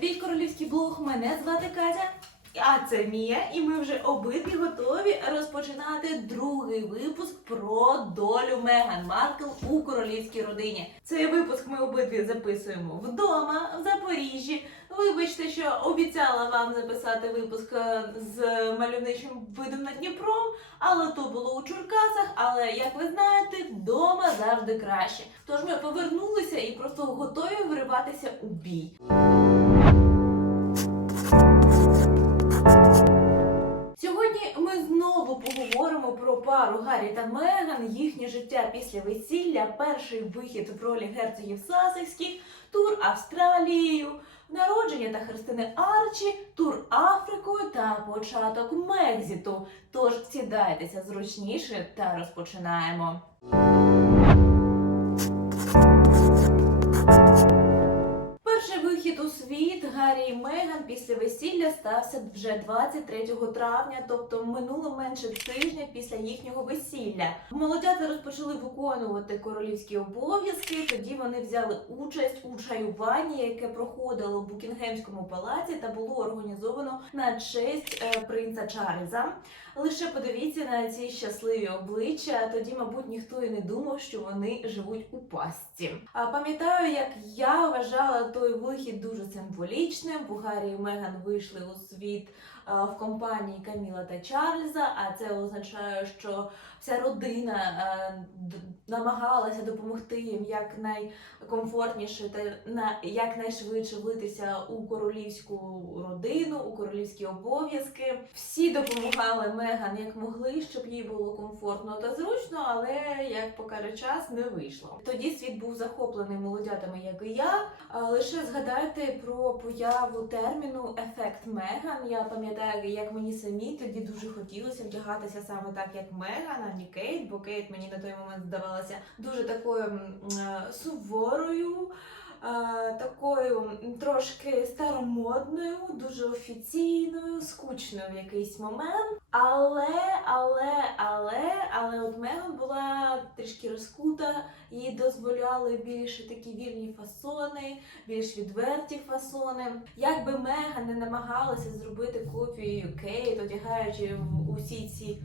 твій королівський блог. Мене звати Катя. А це Мія, і ми вже обидві готові розпочинати другий випуск про долю Меган Маркл у королівській родині. Цей випуск ми обидві записуємо вдома в Запоріжжі. Вибачте, що обіцяла вам записати випуск е, з мальовничим видом на Дніпром, але то було у Чуркасах. Але як ви знаєте, вдома завжди краще. Тож ми повернулися і просто готові вириватися у бій. Пару Гаррі та Меган, їхнє життя після весілля, перший вихід в ролі герцогів Сасекських, тур Австралією, народження та хрестини Арчі, тур Африкою та початок Мекзіту. Тож сідайтеся зручніше та розпочинаємо. Гаррі і Меган після весілля стався вже 23 травня, тобто минуло менше тижня після їхнього весілля. Молодята розпочали виконувати королівські обов'язки. Тоді вони взяли участь у чаюванні, яке проходило в Букінгемському палаці та було організовано на честь е, принца Чарльза. Лише подивіться на ці щасливі обличчя. Тоді, мабуть, ніхто і не думав, що вони живуть у пастці. А пам'ятаю, як я вважала той вихід дуже символічним. Бо Гаррі і Меган вийшли у світ в компанії Каміла та Чарльза. А це означає, що вся родина намагалася допомогти їм якнайкомфортніше та на якнайшвидше влитися у королівську родину, у королівські обов'язки. Всі допомагали Меган як могли, щоб їй було комфортно та зручно, але як покаже час, не вийшло. Тоді світ був захоплений молодятами, як і я. Лише згадайте про появу терміну ефект Меган. Я пам'ятаю, як мені самі тоді дуже хотілося вдягатися саме так, як Меган, а не Кейт, бо Кейт мені на той момент здавалася дуже такою е, суворою. Такою трошки старомодною, дуже офіційною, скучною в якийсь момент. Але, але, але, але от Меган була трішки розкута, їй дозволяли більше такі вільні фасони, більш відверті фасони. Як би Меган не намагалася зробити копію Кейт, одягаючи в усі ці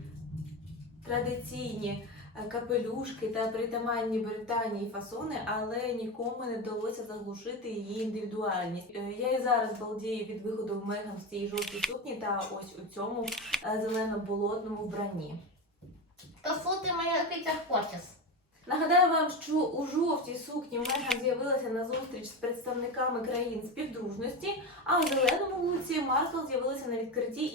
традиційні капелюшки та притаманні Британії фасони, але нікому не вдалося заглушити її індивідуальність. Е, Я і зараз балдію від виходу в Меган в цій жовтій сукні та ось у цьому е, зелено-болотному вбранні. То що ти моя киця хочеш? Нагадаю вам, що у жовтій сукні Меган з'явилася на зустріч з представниками країн співдружності, а у зеленому луці Маркл з'явилася на відкритті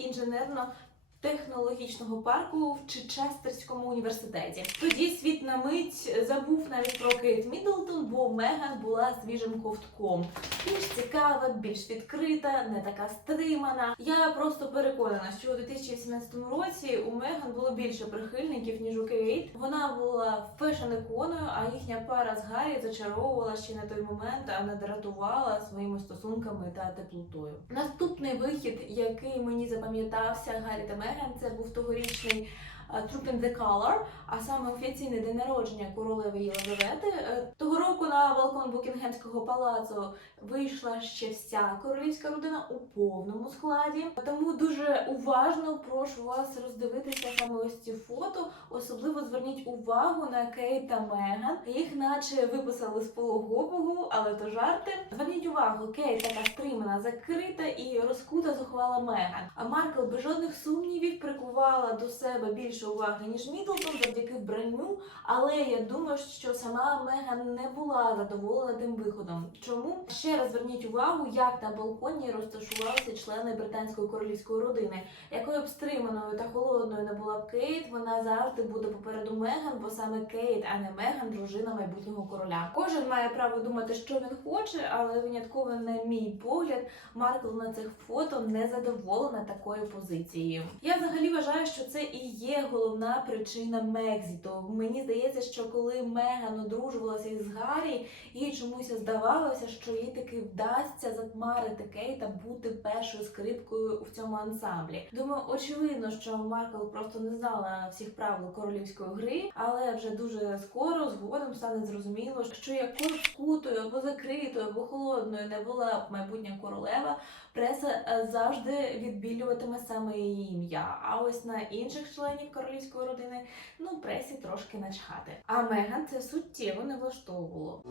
інженерно-технологічного парку в Чичестерському університеті. Тоді світ на мить забув навіть про Кейт Міддлтон, бо Меган була свіжим ковтком. Більш цікава, більш відкрита, не така стримана. Я просто переконана, що у 2018 році у Меган було більше прихильників, ніж у Кейт. Вона була фешн-іконою, а їхня пара з Гаррі зачаровувала ще на той момент, а не дратувала своїми стосунками та теплотою. Наступний вихід, який мені запам'ятався Гаррі та Меган, це був тогорічний. Е, Troop in the Color, а саме офіційний день народження королеви Єлизавети. Е, Того року на балкон Букінгемського палацу вийшла ще вся королівська родина у повному складі. Тому дуже уважно прошу вас роздивитися саме ось ці фото. Особливо зверніть увагу на Кейт та Меган. Їх наче виписали з пологового, але то жарти. Зверніть увагу, Кейт така стримана, закрита і розкута зухвала Меган. А Маркл без жодних сумнівів прикувала до себе більше уваги ніж Мідлтон завдяки вбранню. Але я думаю, що сама Меган не була задоволена тим виходом. Чому ще раз зверніть увагу, як на балконі розташувалися члени британської королівської родини. Якою б стриманою та холодною не була б Кейт, вона завжди буде попереду Меган, бо саме Кейт, а не Меган, дружина майбутнього короля. Кожен має право думати, що він хоче, але винятково на мій погляд, Маркл на цих фото не задоволена такою позицією. Я взагалі вважаю, що це і є головна причина Мекзіту. Мені здається, що коли Меган одружувалася із Гаррі, їй чомусь здавалося, що їй таки вдасться затмарити Кейта бути першою скрипкою в цьому ансамблі. Думаю, очевидно, що Маркл просто не знала всіх правил королівської гри, але вже дуже скоро згодом стане зрозуміло, що якою б скутою або закритою, або холодною не була майбутня королева, преса е, завжди відбілюватиме саме її ім'я. А ось на інших членів королівської родини ну пресі трошки начхати. А Меган це суттєво не влаштовувало.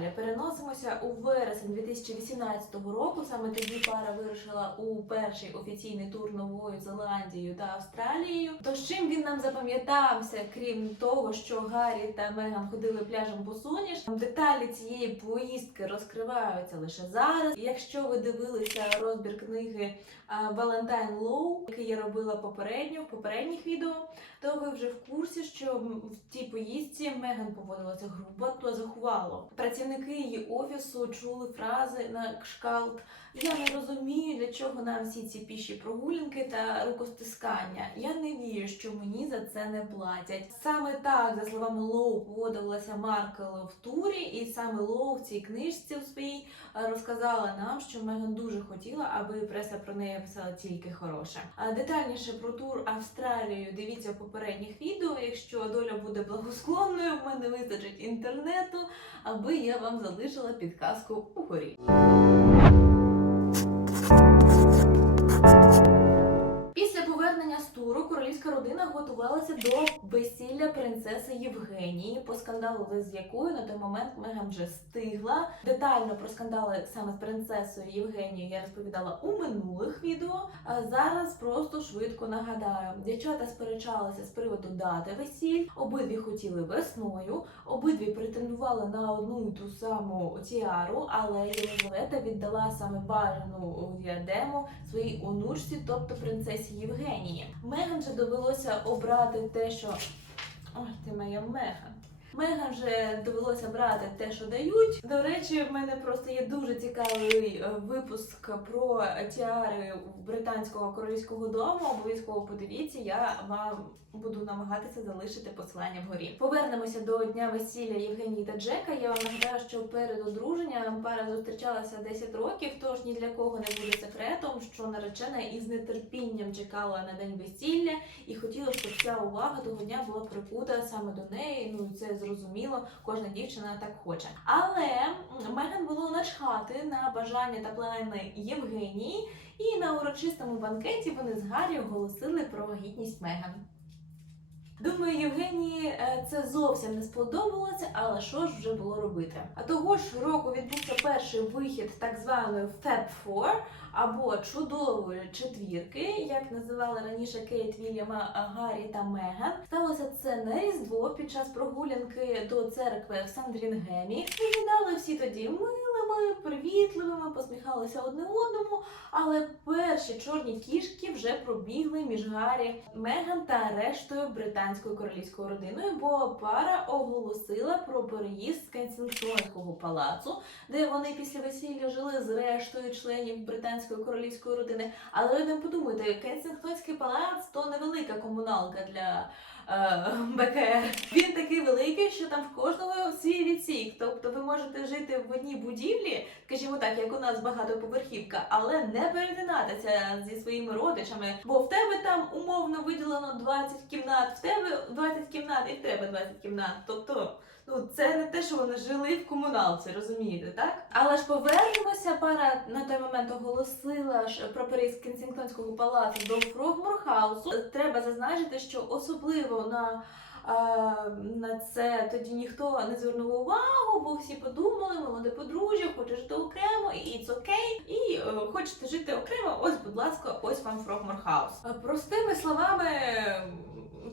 Далі. Переносимося у вересень 2018 року. Саме тоді пара вирушила у перший офіційний тур Новою Зеландією та Австралією. То з чим він нам запам'ятався, крім того, що Гаррі та Меган ходили пляжем по соняш. Деталі цієї поїздки розкриваються лише зараз. Якщо ви дивилися розбір книги Валентайн Лоу, який я робила попередньо в попередніх відео, то ви вже в курсі, що в тій поїздці Меган поводилася грубо та захувало. Працівники її офісу чули фрази на кшкалт Я не розумію, для чого нам всі ці піші прогулянки та рукостискання. Я не вірю, що мені за це не платять. Саме так, за словами Лоу, поводилася Маркл в турі, і саме Лоу в цій книжці у своїй розказала нам, що Меган дуже хотіла, аби преса про неї писала тільки хороше. А детальніше про тур Австралію дивіться в попередніх відео. Якщо доля буде благосклонною, в мене вистачить інтернету, аби я вам залишила підказку угорі. Родина готувалася до весілля принцеси Євгенії, по скандалу з якою на той момент Меган вже стигла. Детально про скандали саме з принцесою Євгенією я розповідала у минулих відео. А зараз просто швидко нагадаю. Дівчата сперечалися з приводу дати весіль. Обидві хотіли весною, обидві претендували на одну і ту саму тіару, але Єлизавета віддала саме бажану діадему своїй онучці, тобто принцесі Євгенії. Меган же довелося обрати те, що ой, ти моя Меган. Меган же довелося брати те, що дають. До речі, в мене просто є дуже цікавий е, випуск про тіари британського королівського дому. Обов'язково подивіться. Я вам буду намагатися залишити посилання вгорі. Повернемося до дня весілля Євгенії та Джека. Я вам нагадаю, що перед одруженням пара зустрічалася 10 років, тож ні для кого не буде секретом, що наречена із нетерпінням чекала на день весілля і хотіла, щоб вся увага того дня була прикута саме до неї. Ну це зрозуміло, кожна дівчина так хоче. Але Меган було начхати на бажання та плани Євгенії, і на урочистому банкеті вони з Гаррі оголосили про вагітність Меган. Думаю, Євгенії е, це зовсім не сподобалося, але що ж вже було робити? А того ж року відбувся перший вихід так званої Fab Four, або чудової четвірки, як називали раніше Кейт Вільяма, а, Гаррі та Меган. Сталося це на різдво під час прогулянки до церкви в Сандрінгемі. Виглядали всі тоді милими, привітливими, посміхалися одне одному. Але перші чорні кішки вже пробігли між Гаррі, Меган та рештою британською королівською родиною, бо пара оголосила про переїзд з Кенсінгтонського палацу, де вони після весілля жили з рештою членів британської королівської родини. Але ви не подумайте, Кенсінгтонський палац то невелика комуналка для БКР. Він такий великий, що там в кожного свій відсік. Тобто ви можете жити в одній будівлі, скажімо так, як у нас багатоповерхівка, але не перетинатися зі своїми родичами, бо в тебе там умовно виділено 20 кімнат, в тебе 20 кімнат і в тебе 20 кімнат. Тобто. Ну, це не те, що вони жили в комуналці, розумієте, так? Але ж повернемося, пара на той момент оголосила ж про переїзд Кенсінгтонського палацу до Фрогморхаусу. Треба зазначити, що особливо на, а, на це тоді ніхто не звернув увагу, бо всі подумали, молоде подружжя, хоче жити окремо, і it's окей. І е, хочете жити окремо, ось, будь ласка, ось вам Фрогморхаус. Простими словами.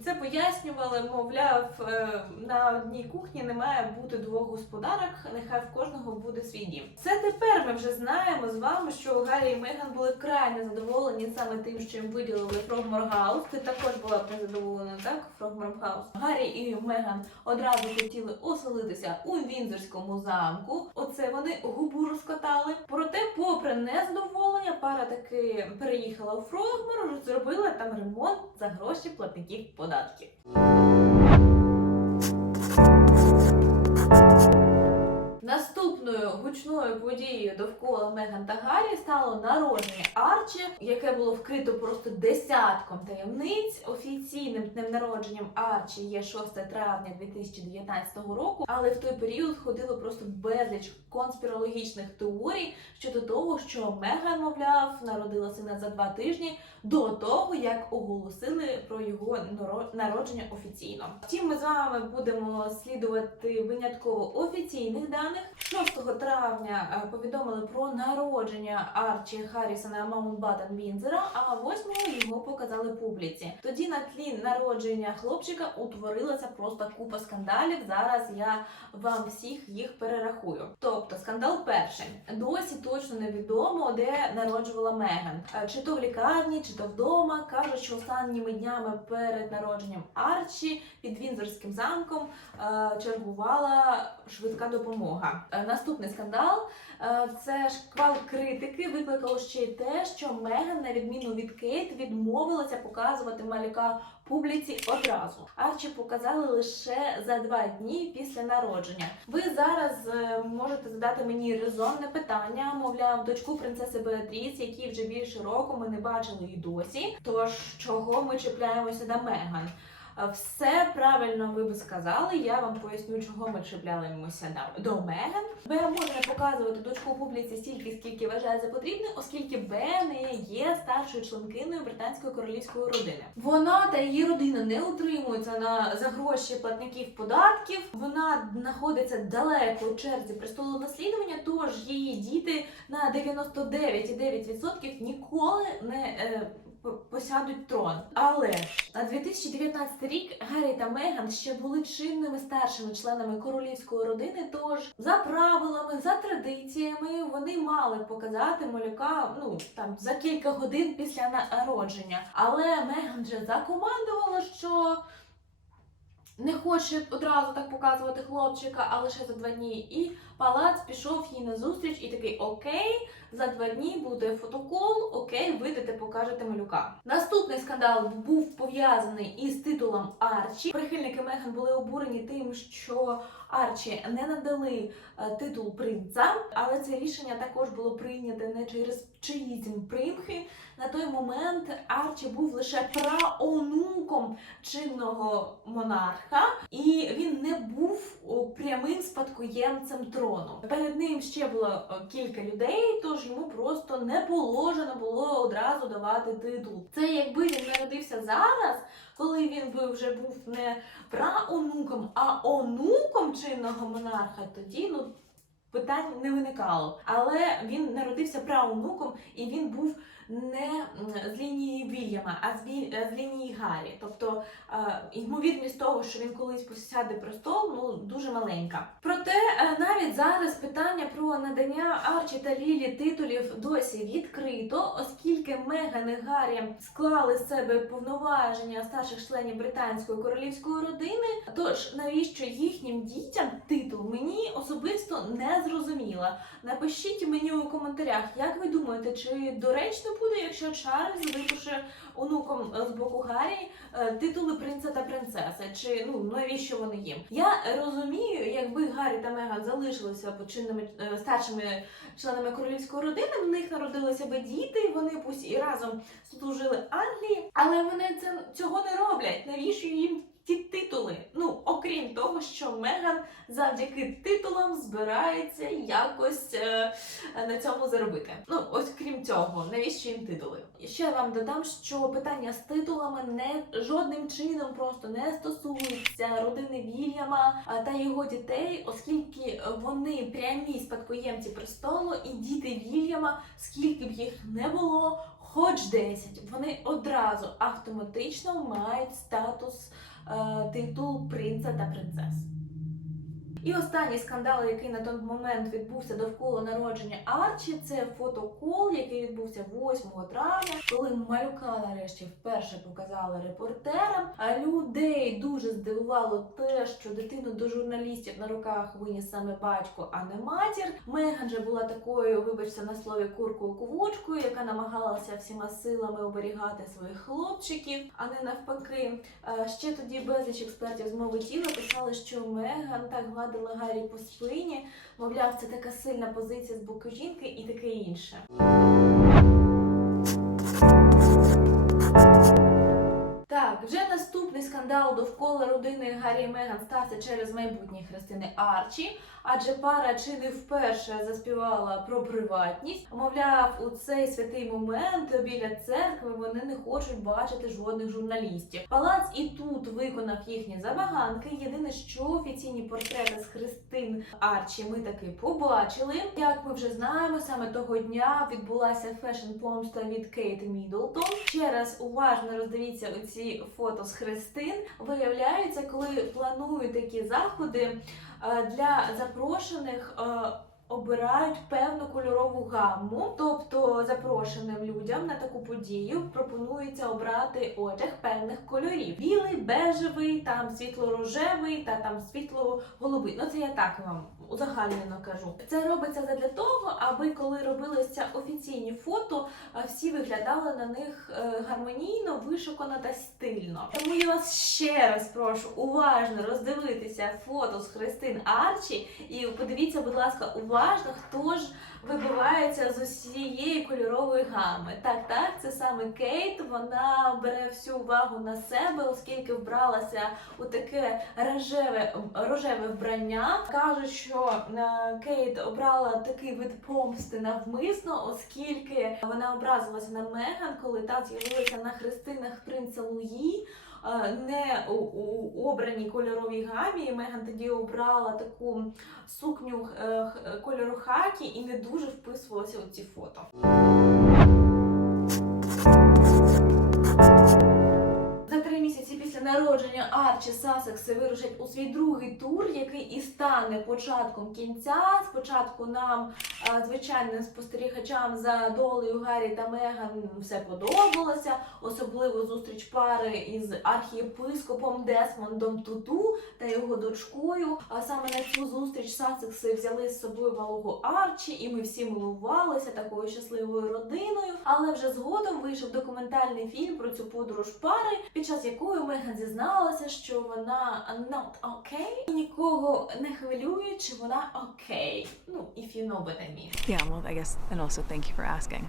Це пояснювали, мовляв, е, на одній кухні не має бути двох господарок, нехай в кожного буде свій дім. Це тепер ми вже знаємо з вами, що Гаррі і Меган були вкрай незадоволені саме тим, що їм виділили Фрогмор Хаус. Ти також була б незадоволена, так? Фрогмор Хаус. Гаррі і Меган одразу хотіли оселитися у Вінзорському замку. Оце вони губу розкатали. Проте, попри незадоволення, пара таки переїхала у Фрогмор, зробила там ремонт за гроші платників податків. Наступною гучною подією довкола Меган та Гаррі стало народження Арчі, яке було вкрито просто десятком таємниць. Офіційним днем народженням Арчі є 6 травня 2019 року, але в той період ходило просто безліч конспірологічних теорій щодо того, що Меган, мовляв, народила сина за два тижні до того, як оголосили про його наро- народження офіційно. Втім, ми з вами будемо слідувати винятково офіційних даних. 6 травня е, повідомили про народження Арчі Харрісона Маунтбаттен Вінзера, а 8 його показали публіці. Тоді на тлі народження хлопчика утворилася просто купа скандалів. Зараз я вам всіх їх перерахую. Тобто, скандал перший досі точно невідомо, де народжувала Меган. Е, Чи то в лікарні, чи то вдома. кажуть, що останніми днями перед народженням Арчі під Вінзорським замком е, чергувала швидка допомога. Наступний скандал е, це шквал критики викликало ще й те, що Меган, на відміну від Кейт, відмовилася показувати малюка публіці одразу. Арчі показали лише за два дні після народження. Ви зараз е, можете задати мені резонне питання, мовляв, дочку принцеси Беатріс, які вже більше року ми не бачили і досі. Тож чого ми чіпляємося до Меган? Все правильно ви б сказали. Я вам поясню, чого ми чіплялимося до Меган. Б може показувати дочку публіці стільки, скільки вважає за потрібне, оскільки Б не є старшою членкиною британської королівської родини. Вона та її родина не утримуються на за гроші платників податків. Вона знаходиться далеко у черзі престолу наслідування, тож її діти на 99,9% ніколи не. Е, Посядуть трон, але ж на 2019 рік Гаррі та Меган ще були чинними старшими членами королівської родини. Тож за правилами, за традиціями, вони мали показати малюка ну там за кілька годин після народження. Але Меган вже закомандувала, що не хоче одразу так показувати хлопчика, а лише за два дні. І палац пішов їй на зустріч і такий окей. За два дні буде фотокол, окей, вийдете, покажете малюка. Наступний скандал був пов'язаний із титулом Арчі. Прихильники Меган були обурені тим, що Арчі не надали е, титул принца, але це рішення також було прийнято не через чиїсь примхи. На той момент Арчі був лише праонуком чинного монарха, і він не був прямим спадкоємцем трону. Перед ним ще було кілька людей, тож йому просто не положено було одразу давати титул. Це якби він народився зараз, коли він би вже був не праонуком, а онуком чинного монарха, тоді ну. Питань не виникало, але він народився праонуком і він був не з лінії Вільяма, а з, ві- е, з лінії Гаррі. Тобто е, ймовірність того, що він колись посяде престол, ну дуже маленька. Проте е, навіть зараз питання про надання Арчі та Лілі титулів досі відкрито, оскільки Меган і Гаррі склали з себе повноваження старших членів британської королівської родини. Тож навіщо їхнім дітям титул мені особисто не зрозуміло. Напишіть мені у коментарях, як ви думаєте, чи доречно буде, якщо Чарльз випише онуком е, з боку Гаррі е, титули принца та принцеси? Чи ну навіщо вони їм? Я розумію, якби Гаррі та Меган залишилися б чинними е, старшими членами королівської родини, в них народилися би діти, вони б усі разом служили Англії, але вони це цього не роблять. Навіщо їм? Ті титули, ну Меган завдяки титулам збирається якось е, на цьому заробити. Ну, ось крім цього, навіщо їм титули? Ще вам додам, що питання з титулами не жодним чином просто не стосується родини Вільяма та його дітей, оскільки вони прямі спадкоємці престолу і діти Вільяма, скільки б їх не було. хоч 10, вони одразу автоматично мають статус е, титул принца та принцес. І останній скандал, який на той момент відбувся довкола народження Арчі, це фотокол, який відбувся 8 травня, коли малюка нарешті вперше показали репортерам. А людей дуже здивувало те, що дитину до журналістів на руках виніс саме батько, а не матір. Меган же була такою, вибачте на слові, куркою кувочкою, яка намагалася всіма силами оберігати своїх хлопчиків, а не навпаки. Е, Ще тоді безліч експертів з мови тіла писали, що Меган так гладила Гаррі по спині, мовляв, це така сильна позиція з боку жінки і таке інше. Так, вже наступний скандал довкола родини Гаррі Меган стався через майбутнє хрестини Арчі, адже пара чи не вперше заспівала про приватність. Мовляв, у цей святий момент біля церкви вони не хочуть бачити жодних журналістів. Палац і тут виконав їхні забаганки. Єдине, що офіційні портрети з Христин Арчі ми таки побачили. Як ми вже знаємо, саме того дня відбулася фешн-помста від Кейт Міддлтон. Ще раз уважно роздивіться оці фото з Христин. Виявляється, коли планують такі заходи для запрошених. Е, Обирають певну кольорову гамму, тобто запрошеним людям на таку подію пропонується обрати одяг певних кольорів: білий, бежевий, там світло-рожевий та там світло-голубий. Ну це я так вам узагальнено кажу. Це робиться задля того, аби коли робилися офіційні фото, всі виглядали на них е, гармонійно, вишукано та стильно. Тому я вас ще раз прошу уважно роздивитися фото з Христин Арчі і подивіться, будь ласка, уважно, хто ж вибивається з усієї кольорової гами. Так, так, це саме Кейт. Вона бере всю увагу на себе, оскільки вбралася у таке рожеве, рожеве вбрання. Кажуть, що е, Кейт обрала такий вид помсти навмисно, оскільки вона образилася на Меган, коли та з'явилася на хрестинах принца Луї. е, Не у, обраній кольоровій гамі, і Меган тоді обрала таку сукню е, кольору хакі і не дуже вписувалася у ці фото. Народження Арчі Сасекси вирушать у свій другий тур, який і стане початком кінця. Спочатку нам, е, звичайним спостерігачам за долею Гаррі та Меган все подобалося, особливо зустріч пари із архієпископом Десмондом Туту та його дочкою. А саме на цю зустріч Сасекси взяли з собою малого Арчі, і ми всі милувалися такою щасливою родиною. Але вже згодом вийшов документальний фільм про цю подорож пари, під час якої Меган зізналася, що вона not okay, нікого не хвилює, чи вона окей. Okay. Ну, if you know what I mean. Yeah, well, I guess, and also thank you for asking,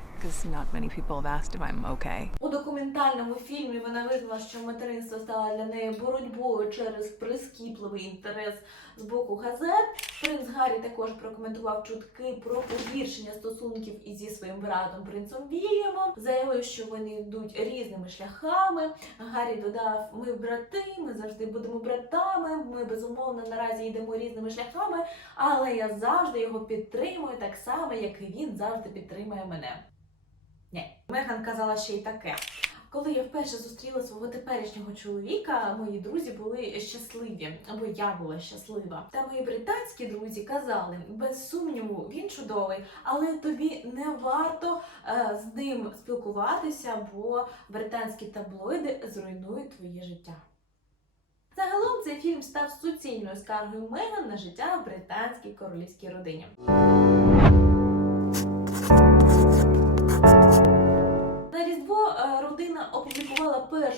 not many people have asked if I'm okay. У документальному фільмі вона визнала, що материнство стало для неї боротьбою через прискіпливий інтерес з боку газет. Принц Гаррі також прокоментував чутки про погіршення стосунків із зі своїм братом принцем Вільямом. Заявив, що вони йдуть різними шляхами. Гаррі додав: Ми брати, ми завжди будемо братами. Ми безумовно наразі йдемо різними шляхами, але я завжди його підтримую, так само, як і він завжди підтримує мене. Ні, Меган казала ще й таке. Коли я вперше зустріла свого теперішнього чоловіка, мої друзі були щасливі, або я була щаслива. Та мої британські друзі казали, без сумніву, він чудовий, але тобі не варто е, з ним спілкуватися, бо британські таблоїди зруйнують твоє життя. Загалом цей фільм став суцільною скаргою Меган на життя в британській королівській родині.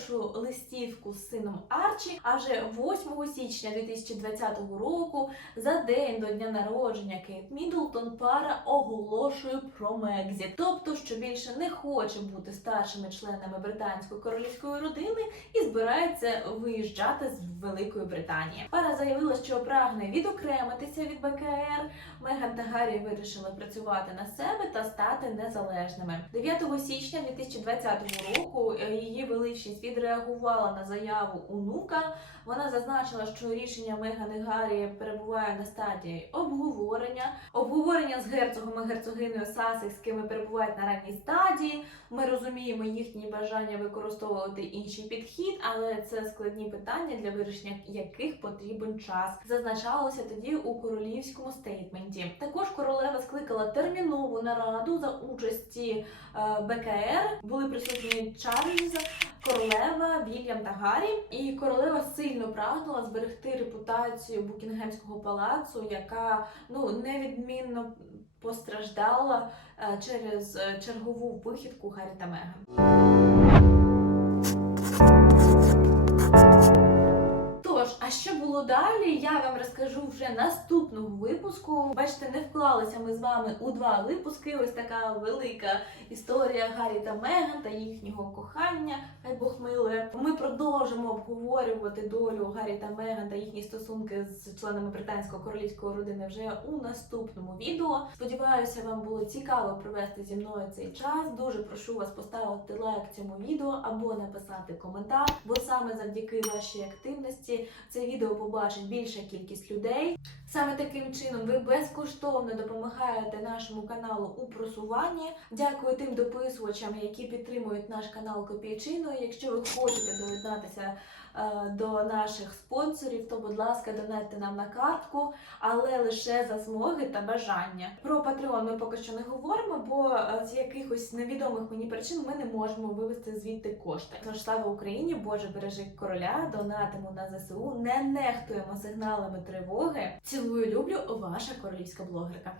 Першу листівку з сином Арчі, а вже 8 січня 2020 року, за день до дня народження Кейт Міддлтон, пара оголошує про Мекзіт, тобто, що більше не хоче бути старшими членами британської королівської родини і збирається виїжджати з Великої Британії. Пара заявила, що прагне відокремитися від БКР. Меган та Гаррі вирішили працювати на себе та стати незалежними. 9 січня 2020 року е, її величність відреагувала на заяву онука. Вона зазначила, що рішення Меган і Гаррі перебуває на стадії обговорення. Обговорення з герцогом і герцогинею Сасекськими перебувають на ранній стадії. Ми розуміємо їхні бажання використовувати інший підхід, але це складні питання, для вирішення яких потрібен час. Зазначалося тоді у королівському стейтменті. Також королева скликала термінову нараду за участі е, БКР. Були присутні Чарльз, королева, Вільям та Гаррі. І королева сильно прагнула зберегти репутацію Букінгемського палацу, яка ну невідмінно постраждала е, через е, чергову вихідку Гаррі та Меган. А що було далі, я вам розкажу вже наступного випуску. Бачите, не вклалися ми з вами у два випуски. Ось така велика історія Гаррі та Меган та їхнього кохання. Хай Бог милує. Ми продовжимо обговорювати долю Гаррі та Меган та їхні стосунки з членами британської королівської родини вже у наступному відео. Сподіваюся, вам було цікаво провести зі мною цей час. Дуже прошу вас поставити лайк цьому відео або написати коментар, бо саме завдяки вашій активності це відео побачить більша кількість людей. Саме таким чином ви безкоштовно допомагаєте нашому каналу у просуванні. Дякую тим дописувачам, які підтримують наш канал копійчиною. Якщо ви хочете доєднатися до наших спонсорів, то будь ласка, донайте нам на картку, але лише за змоги та бажання. Про Patreon ми поки що не говоримо, бо е, з якихось невідомих мені причин ми не можемо вивести звідти кошти. Тож слава Україні, Боже бережи короля, донатимо на ЗСУ, не нехтуємо сигналами тривоги. Цілую, люблю, ваша королівська блогерка.